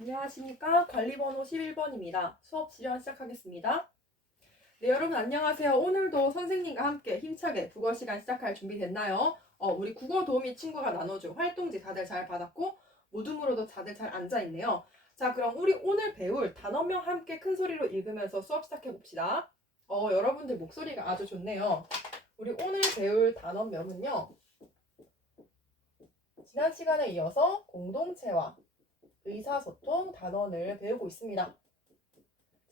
안녕하십니까. 관리번호 11번입니다. 수업 지원 시작하겠습니다. 네, 여러분 안녕하세요. 오늘도 선생님과 함께 힘차게 국어 시간 시작할 준비 됐나요? 우리 국어 도우미 친구가 나눠준 활동지 다들 잘 받았고 모둠으로도 다들 잘 앉아있네요. 자, 그럼 우리 오늘 배울 단어명 함께 큰 소리로 읽으면서 수업 시작해봅시다. 여러분들 목소리가 아주 좋네요. 우리 오늘 배울 단어명은요. 지난 시간에 이어서 공동체와 의사소통 단원을 배우고 있습니다.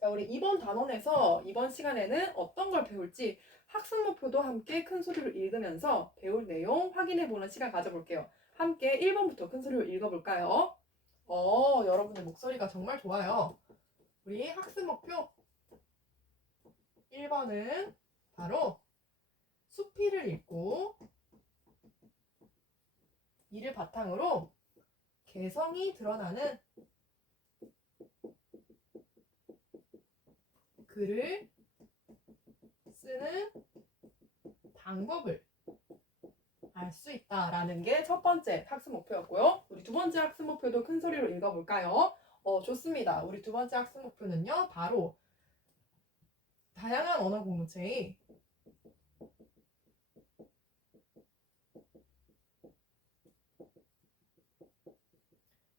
자, 우리 이번 단원에서 이번 시간에는 어떤 걸 배울지 학습 목표도 함께 큰 소리로 읽으면서 배울 내용 확인해보는 시간 가져볼게요. 함께 1번부터 큰 소리로 읽어볼까요? 여러분의 목소리가 정말 좋아요. 우리 학습 목표 1번은 바로 수필을 읽고 이를 바탕으로 개성이 드러나는 글을 쓰는 방법을 알 수 있다라는 게 첫 번째 학습 목표였고요. 우리 두 번째 학습 목표도 큰 소리로 읽어볼까요? 좋습니다. 우리 두 번째 학습 목표는요. 바로 다양한 언어 공동체의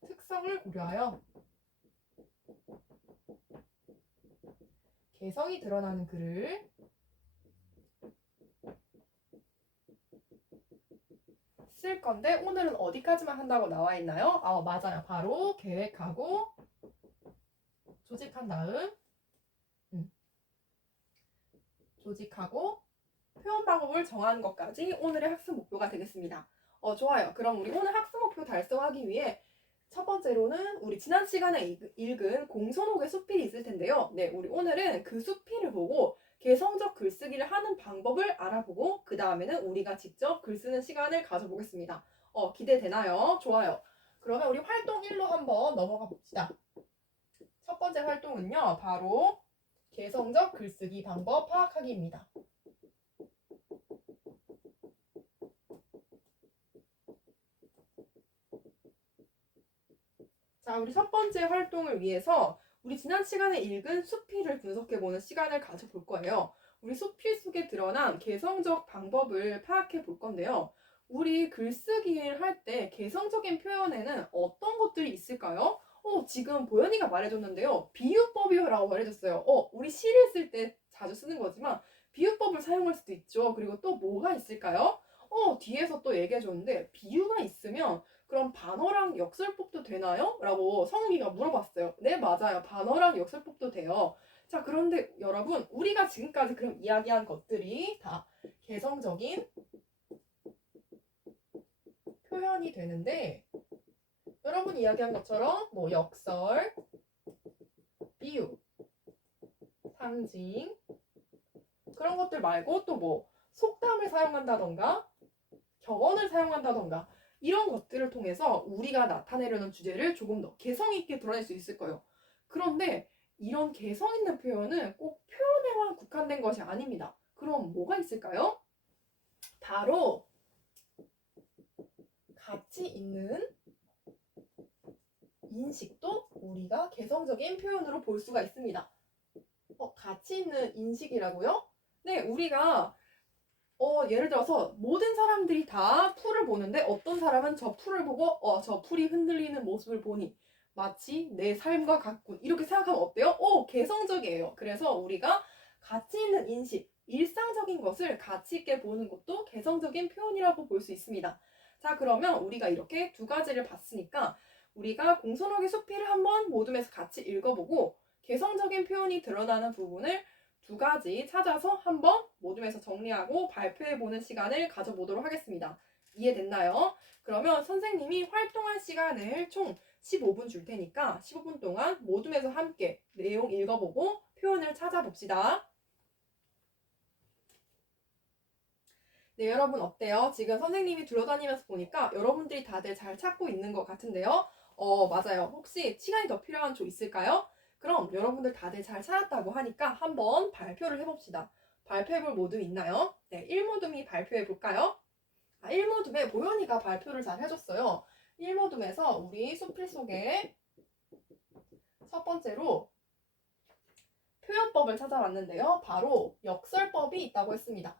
특성을 고려하여 개성이 드러나는 글을 쓸 건데 오늘은 어디까지만 한다고 나와 있나요? 맞아요. 바로 계획하고 조직한 다음 조직하고 표현 방법을 정하는 것까지 오늘의 학습 목표가 되겠습니다. 좋아요. 그럼 우리 오늘 학습 목표 달성하기 위해 첫 번째로는 우리 지난 시간에 읽은 공손옥의 수필이 있을 텐데요. 네, 우리 오늘은 그 수필을 보고 개성적 글쓰기를 하는 방법을 알아보고 그 다음에는 우리가 직접 글 쓰는 시간을 가져보겠습니다. 기대되나요? 좋아요. 그러면 우리 활동 1로 한번 넘어가 봅시다. 첫 번째 활동은요. 바로 개성적 글쓰기 방법 파악하기입니다. 자, 우리 첫 번째 활동을 위해서 우리 지난 시간에 읽은 수필을 분석해보는 시간을 가져볼 거예요. 우리 수필 속에 드러난 개성적 방법을 파악해 볼 건데요. 우리 글쓰기를 할 때 개성적인 표현에는 어떤 것들이 있을까요? 지금 보현이가 말해줬는데요. 비유법이라고 말해줬어요. 우리 시를 쓸 때 자주 쓰는 거지만 비유법을 사용할 수도 있죠. 그리고 또 뭐가 있을까요? 뒤에서 또 얘기해줬는데 비유가 있으면 그럼 반어랑 역설법도 되나요? 라고 성욱이가 물어봤어요. 네, 맞아요. 반어랑 역설법도 돼요. 자, 그런데 여러분, 우리가 지금까지 그럼 이야기한 것들이 다 개성적인 표현이 되는데 여러분이 이야기한 것처럼 뭐 역설, 비유, 상징 그런 것들 말고 또 뭐 속담을 사용한다던가 격언을 사용한다던가 이런 것들을 통해서 우리가 나타내려는 주제를 조금 더 개성 있게 드러낼 수 있을 거예요. 그런데 이런 개성 있는 표현은 꼭 표현에만 국한된 것이 아닙니다. 그럼 뭐가 있을까요? 바로 가치 있는 인식도 우리가 개성적인 표현으로 볼 수가 있습니다. 가치 있는 인식이라고요? 네, 우리가 예를 들어서 모든 사람들이 다 풀을 보는데 어떤 사람은 저 풀을 보고 저 풀이 흔들리는 모습을 보니 마치 내 삶과 같군 이렇게 생각하면 어때요? 개성적이에요. 그래서 우리가 가치 있는 인식, 일상적인 것을 가치 있게 보는 것도 개성적인 표현이라고 볼 수 있습니다. 자, 그러면 우리가 이렇게 두 가지를 봤으니까 우리가 공손하게 수필을 한번 모둠에서 같이 읽어보고 개성적인 표현이 드러나는 부분을 두 가지 찾아서 한번 모둠에서 정리하고 발표해보는 시간을 가져보도록 하겠습니다. 이해됐나요? 그러면 선생님이 활동할 시간을 총 15분 줄 테니까 15분 동안 모둠에서 함께 내용 읽어보고 표현을 찾아봅시다. 네, 여러분 어때요? 지금 선생님이 둘러다니면서 보니까 여러분들이 다들 잘 찾고 있는 것 같은데요. 맞아요. 혹시 시간이 더 필요한 쪽 있을까요? 그럼 여러분들 다들 잘 찾았다고 하니까 한번 발표를 해봅시다. 발표해볼 모둠 있나요? 네, 1모둠이 발표해볼까요? 1모둠에 보현이가 발표를 잘 해줬어요. 1모둠에서 우리 수필 속에 첫 번째로 표현법을 찾아봤는데요. 바로 역설법이 있다고 했습니다.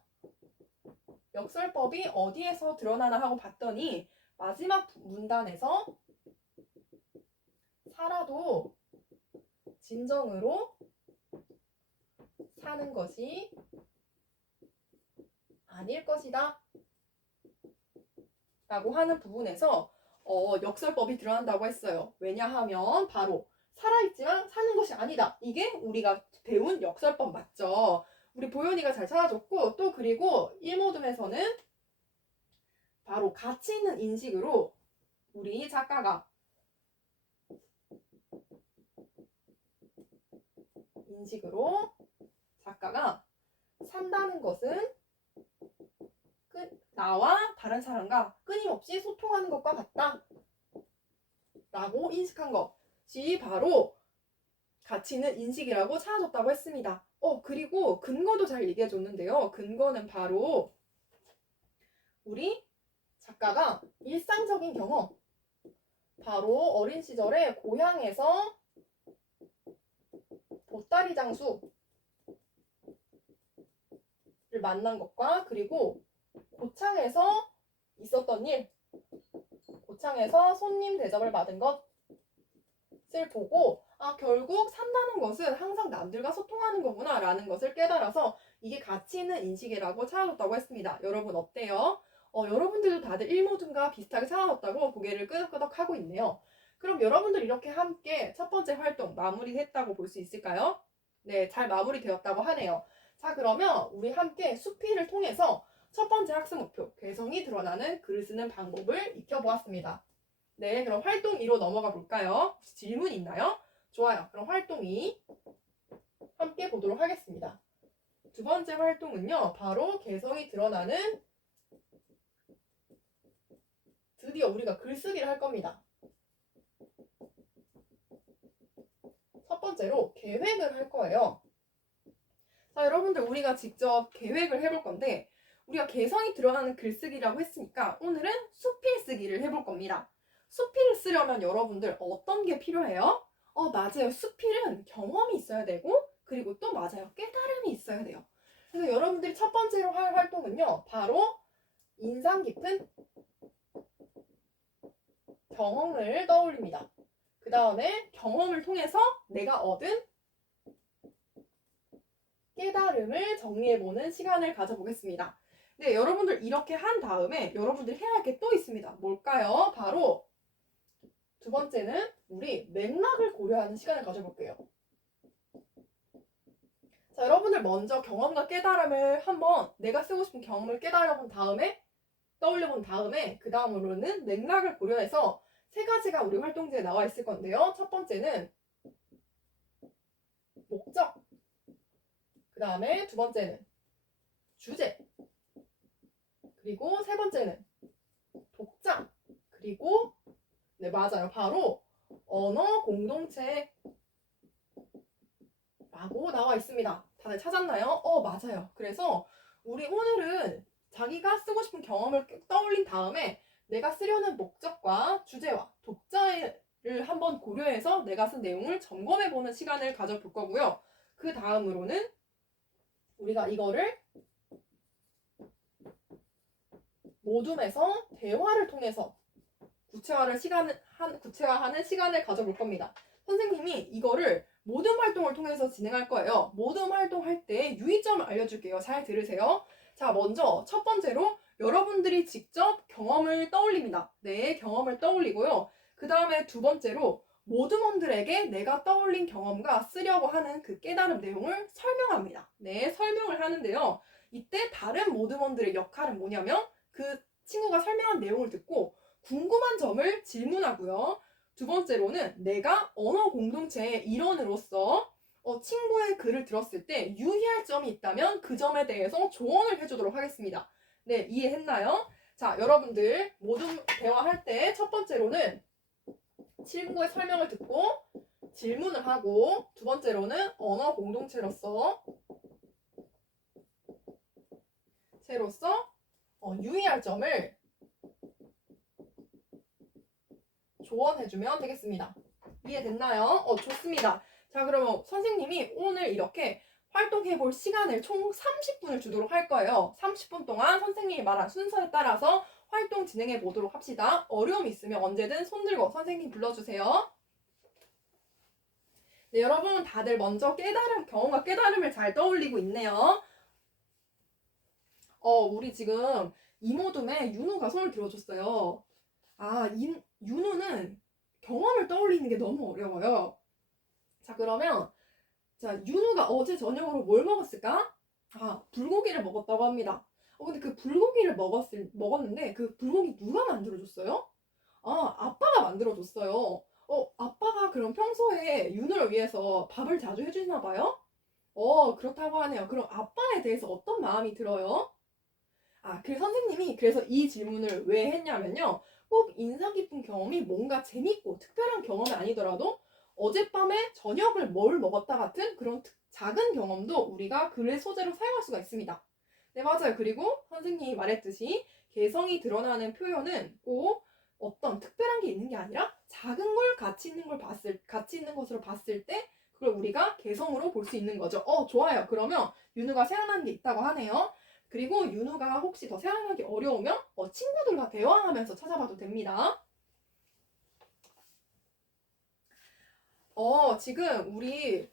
역설법이 어디에서 드러나나 하고 봤더니 마지막 문단에서 살아도 진정으로 사는 것이 아닐 것이다 라고 하는 부분에서 역설법이 드러난다고 했어요. 왜냐하면 바로 살아있지만 사는 것이 아니다. 이게 우리가 배운 역설법 맞죠? 우리 보현이가 잘 찾아줬고, 또 그리고 1모듬에서는 바로 가치 있는 인식으로 우리 작가가 산다는 것은 나와 다른 사람과 끊임없이 소통하는 것과 같다 라고 인식한 것이 바로 가치 있는 인식이라고 찾아줬다고 했습니다. 그리고 근거도 잘 얘기해 줬는데요. 근거는 바로 우리 작가가 일상적인 경험, 바로 어린 시절에 고향에서 보따리 장수를 만난 것과 그리고 고창에서 있었던 일, 고창에서 손님 대접을 받은 것을 보고 결국 산다는 것은 항상 남들과 소통하는 거구나 라는 것을 깨달아서 이게 가치 있는 인식이라고 찾아줬다고 했습니다. 여러분 어때요? 여러분들도 다들 1모듬과 비슷하게 찾아줬다고 고개를 끄덕끄덕 하고 있네요. 그럼 여러분들 이렇게 함께 첫 번째 활동 마무리했다고 볼 수 있을까요? 네, 잘 마무리되었다고 하네요. 자, 그러면 우리 함께 수필을 통해서 첫 번째 학습 목표, 개성이 드러나는 글을 쓰는 방법을 익혀보았습니다. 네, 그럼 활동 2로 넘어가 볼까요? 혹시 질문 있나요? 좋아요. 그럼 활동 2 함께 보도록 하겠습니다. 두 번째 활동은요, 바로 개성이 드러나는 드디어 우리가 글쓰기를 할 겁니다. 첫 번째로 계획을 할 거예요. 자, 여러분들 우리가 직접 계획을 해볼 건데 우리가 개성이 드러나는 글쓰기라고 했으니까 오늘은 수필 쓰기를 해볼 겁니다. 수필을 쓰려면 여러분들 어떤 게 필요해요? 맞아요. 수필은 경험이 있어야 되고 그리고 또 맞아요. 깨달음이 있어야 돼요. 그래서 여러분들이 첫 번째로 할 활동은요. 바로 인상 깊은 경험을 떠올립니다. 그 다음에 경험을 통해서 내가 얻은 깨달음을 정리해보는 시간을 가져보겠습니다. 네, 여러분들 이렇게 한 다음에 여러분들 해야 할 게 또 있습니다. 뭘까요? 바로 두 번째는 우리 맥락을 고려하는 시간을 가져볼게요. 자, 여러분들 먼저 경험과 깨달음을 한번 내가 쓰고 싶은 경험을 깨달아본 다음에 떠올려본 다음에 그 다음으로는 맥락을 고려해서 세 가지가 우리 활동지에 나와 있을 건데요. 첫 번째는 목적, 그 다음에 두 번째는 주제, 그리고 세 번째는 독자, 그리고 네, 맞아요. 바로 언어 공동체라고 나와 있습니다. 다들 찾았나요? 맞아요. 그래서 우리 오늘은 자기가 쓰고 싶은 경험을 떠올린 다음에 내가 쓰려는 목적과 주제와 독자를 한번 고려해서 내가 쓴 내용을 점검해보는 시간을 가져볼 거고요. 그 다음으로는 우리가 이거를 모둠에서 대화를 통해서 구체화하는 시간을 가져볼 겁니다. 선생님이 이거를 모둠 활동을 통해서 진행할 거예요. 모둠 활동할 때 유의점을 알려줄게요. 잘 들으세요. 자, 먼저 첫 번째로 여러분들이 직접 경험을 떠올립니다. 네, 경험을 떠올리고요. 그 다음에 두 번째로 모둠원들에게 내가 떠올린 경험과 쓰려고 하는 그 깨달음 내용을 설명합니다. 네, 설명을 하는데요. 이때 다른 모둠원들의 역할은 뭐냐면 그 친구가 설명한 내용을 듣고 궁금한 점을 질문하고요. 두 번째로는 내가 언어 공동체의 일원으로서 친구의 글을 들었을 때 유의할 점이 있다면 그 점에 대해서 조언을 해주도록 하겠습니다. 네, 이해했나요? 자, 여러분들 모두 대화할 때 첫 번째로는 친구의 설명을 듣고 질문을 하고 두 번째로는 언어 공동체로서 유의할 점을 조언해주면 되겠습니다. 이해됐나요? 좋습니다. 자, 그러면 선생님이 오늘 이렇게 활동해볼 시간을 총 30분을 주도록 할 거예요. 30분 동안 선생님이 말한 순서에 따라서 활동 진행해 보도록 합시다. 어려움 있으면 언제든 손 들고 선생님 불러주세요. 네, 여러분 다들 먼저 경험과 깨달음을 잘 떠올리고 있네요. 우리 지금 이모둠에 윤우가 손을 들어줬어요. 윤우는 경험을 떠올리는 게 너무 어려워요. 자, 그러면 윤우가 어제 저녁으로 뭘 먹었을까? 불고기를 먹었다고 합니다. 근데 그 불고기를 먹었는데 그 불고기 누가 만들어줬어요? 아빠가 만들어줬어요. 아빠가 그럼 평소에 윤우를 위해서 밥을 자주 해주시나 봐요? 그렇다고 하네요. 그럼 아빠에 대해서 어떤 마음이 들어요? 선생님이 그래서 이 질문을 왜 했냐면요. 꼭 인상 깊은 경험이 뭔가 재밌고 특별한 경험이 아니더라도 어젯밤에 저녁을 뭘 먹었다 같은 그런 작은 경험도 우리가 글의 소재로 사용할 수가 있습니다. 네, 맞아요. 그리고 선생님이 말했듯이 개성이 드러나는 표현은 꼭 어떤 특별한 게 있는 게 아니라 작은 걸 가치 있는 것으로 봤을 때 그걸 우리가 개성으로 볼 수 있는 거죠. 좋아요. 그러면 윤우가 생각나는 게 있다고 하네요. 그리고 윤우가 혹시 더 생각나기 어려우면 친구들과 대화하면서 찾아봐도 됩니다. 지금 우리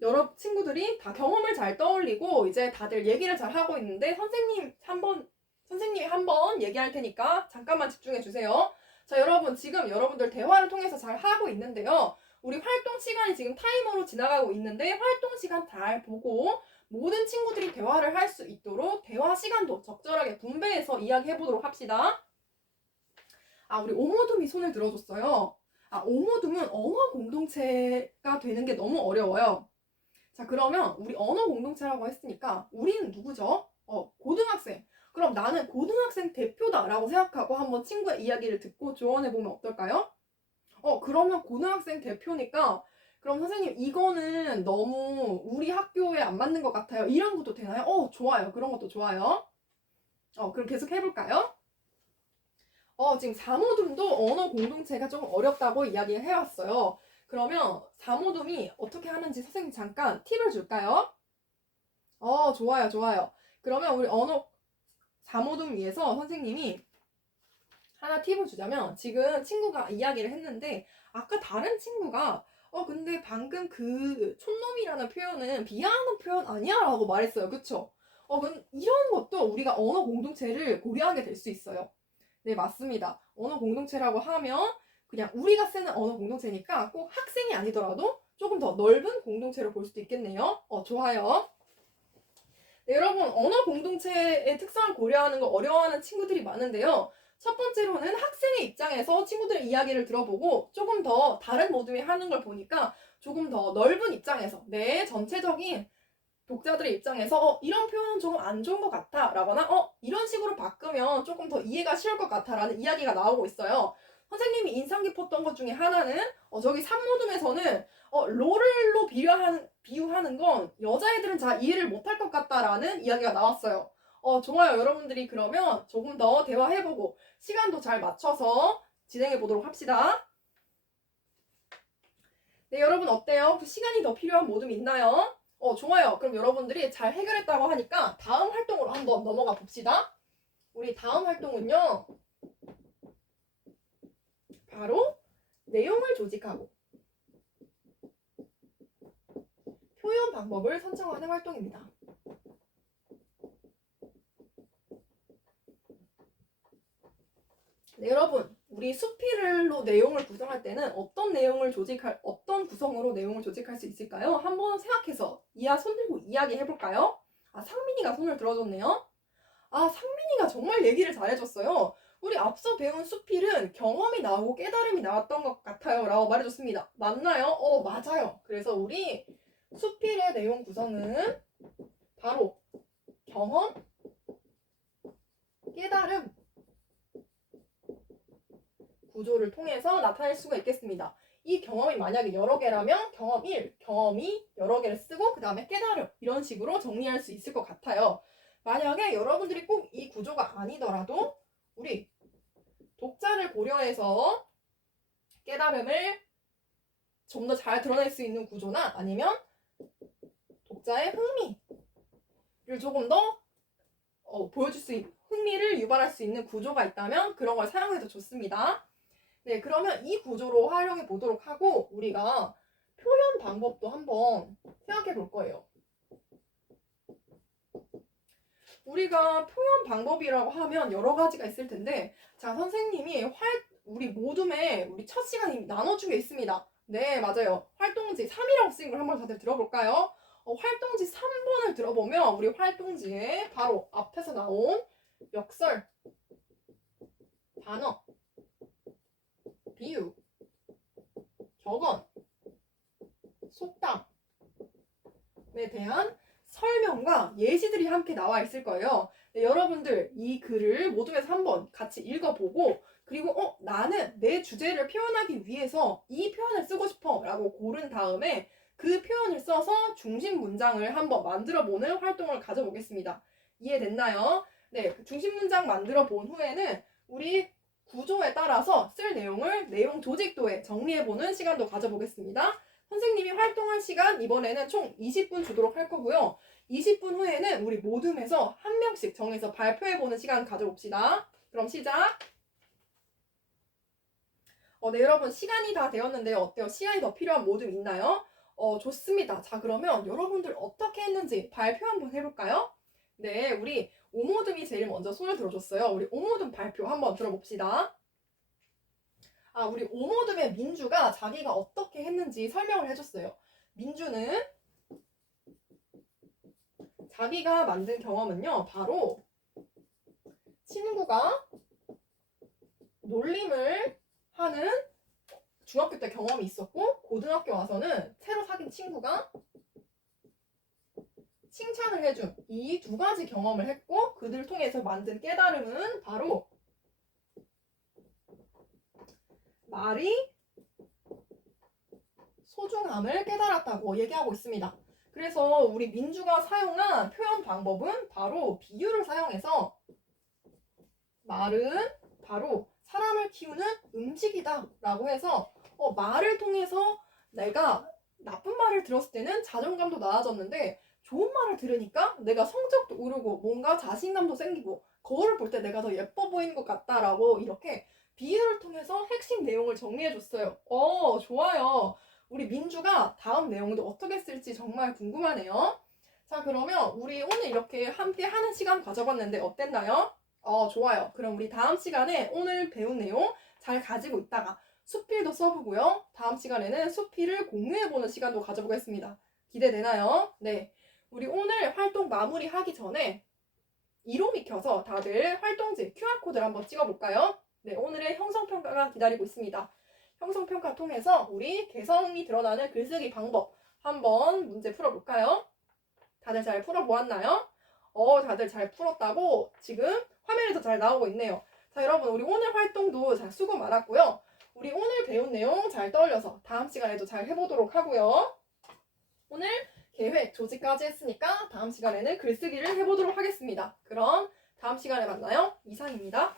여러 친구들이 다 경험을 잘 떠올리고 이제 다들 얘기를 잘 하고 있는데 선생님이 한번 얘기할 테니까 잠깐만 집중해 주세요. 자, 여러분 지금 여러분들 대화를 통해서 잘 하고 있는데요. 우리 활동 시간이 지금 타이머로 지나가고 있는데 활동 시간 잘 보고 모든 친구들이 대화를 할 수 있도록 대화 시간도 적절하게 분배해서 이야기해 보도록 합시다. 우리 오모둠이 손을 들어줬어요. 오모둠은 언어 공동체가 되는 게 너무 어려워요. 자, 그러면 우리 언어 공동체라고 했으니까 우리는 누구죠? 고등학생. 그럼 나는 고등학생 대표다라고 생각하고 한번 친구의 이야기를 듣고 조언해보면 어떨까요? 그러면 고등학생 대표니까 그럼 선생님 이거는 너무 우리 학교에 안 맞는 것 같아요. 이런 것도 되나요? 좋아요. 그런 것도 좋아요. 그럼 계속 해볼까요? 지금 사모둠도 언어 공동체가 좀 어렵다고 이야기를 해왔어요. 그러면 사모둠이 어떻게 하는지 선생님 잠깐 팁을 줄까요? 좋아요, 좋아요. 그러면 우리 언어 사모둠 위해서 선생님이 하나 팁을 주자면 지금 친구가 이야기를 했는데 아까 다른 친구가 근데 방금 그 촌놈이라는 표현은 비하하는 표현 아니야 라고 말했어요. 그쵸? 이런 것도 우리가 언어 공동체를 고려하게 될 수 있어요. 네, 맞습니다. 언어 공동체라고 하면 그냥 우리가 쓰는 언어 공동체니까 꼭 학생이 아니더라도 조금 더 넓은 공동체로 볼 수도 있겠네요. 좋아요. 네, 여러분 언어 공동체의 특성을 고려하는 거 어려워하는 친구들이 많은데요. 첫 번째로는 학생의 입장에서 친구들의 이야기를 들어보고 조금 더 다른 모둠이 하는 걸 보니까 조금 더 넓은 입장에서 내 전체적인 독자들의 입장에서 이런 표현은 조금 안 좋은 것 같아 라거나 이런 식으로 바꾸면 조금 더 이해가 쉬울 것 같아 라는 이야기가 나오고 있어요. 선생님이 인상 깊었던 것 중에 하나는 저기 산모둠에서는 롤로 비유하는 건 여자애들은 잘 이해를 못할 것 같다라는 이야기가 나왔어요. 좋아요. 여러분들이 그러면 조금 더 대화해보고 시간도 잘 맞춰서 진행해 보도록 합시다. 네, 여러분 어때요? 그 시간이 더 필요한 모둠 있나요? 좋아요. 그럼 여러분들이 잘 해결했다고 하니까 다음 활동으로 한번 넘어가 봅시다. 우리 다음 활동은요. 바로 내용을 조직하고 표현 방법을 선정하는 활동입니다. 네, 여러분 우리 수필로 내용을 구성할 때는 어떤 구성으로 내용을 조직할 수 있을까요? 한번 생각해서 손 들고 이야기 해볼까요? 상민이가 손을 들어줬네요. 상민이가 정말 얘기를 잘해줬어요. 우리 앞서 배운 수필은 경험이 나오고 깨달음이 나왔던 것 같아요 라고 말해줬습니다. 맞나요? 맞아요. 그래서 우리 수필의 내용 구성은 바로 경험, 깨달음 구조를 통해서 나타낼 수가 있겠습니다. 이 경험이 만약에 여러 개라면 경험 1, 경험이 여러 개를 쓰고 그 다음에 깨달음 이런 식으로 정리할 수 있을 것 같아요. 만약에 여러분들이 꼭 이 구조가 아니더라도 우리 독자를 고려해서 깨달음을 좀 더 잘 드러낼 수 있는 구조나 아니면 독자의 흥미를 조금 더 보여줄 수 있는, 흥미를 유발할 수 있는 구조가 있다면 그런 걸 사용해도 좋습니다. 네, 그러면 이 구조로 활용해 보도록 하고 우리가 표현 방법도 한번 생각해 볼 거예요. 우리가 표현 방법이라고 하면 여러 가지가 있을 텐데, 자, 선생님이 우리 모둠에 우리 첫 시간이 나눠주게 있습니다. 네, 맞아요. 활동지 3이라고 쓰인 걸 한번 다들 들어볼까요? 활동지 3번을 들어보면 우리 활동지에 바로 앞에서 나온 역설, 단어, 비유, 격언, 속담에 대한 설명과 예시들이 함께 나와 있을 거예요. 네, 여러분들 이 글을 모둠에서 한번 같이 읽어보고 그리고 나는 내 주제를 표현하기 위해서 이 표현을 쓰고 싶어 라고 고른 다음에 그 표현을 써서 중심 문장을 한번 만들어 보는 활동을 가져보겠습니다. 이해됐나요? 네, 중심 문장 만들어 본 후에는 우리 구조에 따라서 쓸 내용을 내용 조직도에 정리해 보는 시간도 가져보겠습니다. 선생님이 활동할 시간 이번에는 총 20분 주도록 할 거고요. 20분 후에는 우리 모둠에서 한 명씩 정해서 발표해보는 시간 가져봅시다. 그럼 시작! 네, 여러분 시간이 다 되었는데요. 어때요? 시간이 더 필요한 모둠 있나요? 좋습니다. 자, 그러면 여러분들 어떻게 했는지 발표 한번 해볼까요? 네, 우리 오모둠이 제일 먼저 손을 들어줬어요. 우리 오모둠 발표 한번 들어봅시다. 우리 오모둠의 민주가 자기가 어떻게 했는지 설명을 해줬어요. 민주는 자기가 만든 경험은요, 바로 친구가 놀림을 하는 중학교 때 경험이 있었고, 고등학교 와서는 새로 사귄 친구가 칭찬을 해준 이 두 가지 경험을 했고, 그들 통해서 만든 깨달음은 바로 말이 소중함을 깨달았다고 얘기하고 있습니다. 그래서 우리 민주가 사용한 표현 방법은 바로 비유를 사용해서 말은 바로 사람을 키우는 음식이다 라고 해서 말을 통해서 내가 나쁜 말을 들었을 때는 자존감도 나아졌는데 좋은 말을 들으니까 내가 성적도 오르고 뭔가 자신감도 생기고 거울을 볼 때 내가 더 예뻐 보이는 것 같다라고 이렇게 비유를 통해서 핵심 내용을 정리해줬어요. 좋아요. 우리 민주가 다음 내용도 어떻게 쓸지 정말 궁금하네요. 자, 그러면 우리 오늘 이렇게 함께 하는 시간 가져봤는데 어땠나요? 좋아요. 그럼 우리 다음 시간에 오늘 배운 내용 잘 가지고 있다가 수필도 써보고요. 다음 시간에는 수필을 공유해보는 시간도 가져보겠습니다. 기대되나요? 네. 우리 오늘 활동 마무리하기 전에 2로 익혀서 다들 활동지 QR코드를 한번 찍어볼까요? 네, 오늘의 형성평가가 기다리고 있습니다. 형성평가 통해서 우리 개성이 드러나는 글쓰기 방법 한번 문제 풀어볼까요? 다들 잘 풀어보았나요? 다들 잘 풀었다고 지금 화면에도 잘 나오고 있네요. 자, 여러분 우리 오늘 활동도 잘 수고 많았고요. 우리 오늘 배운 내용 잘 떠올려서 다음 시간에도 잘 해보도록 하고요. 오늘 계획 조직까지 했으니까 다음 시간에는 글쓰기를 해보도록 하겠습니다. 그럼 다음 시간에 만나요. 이상입니다.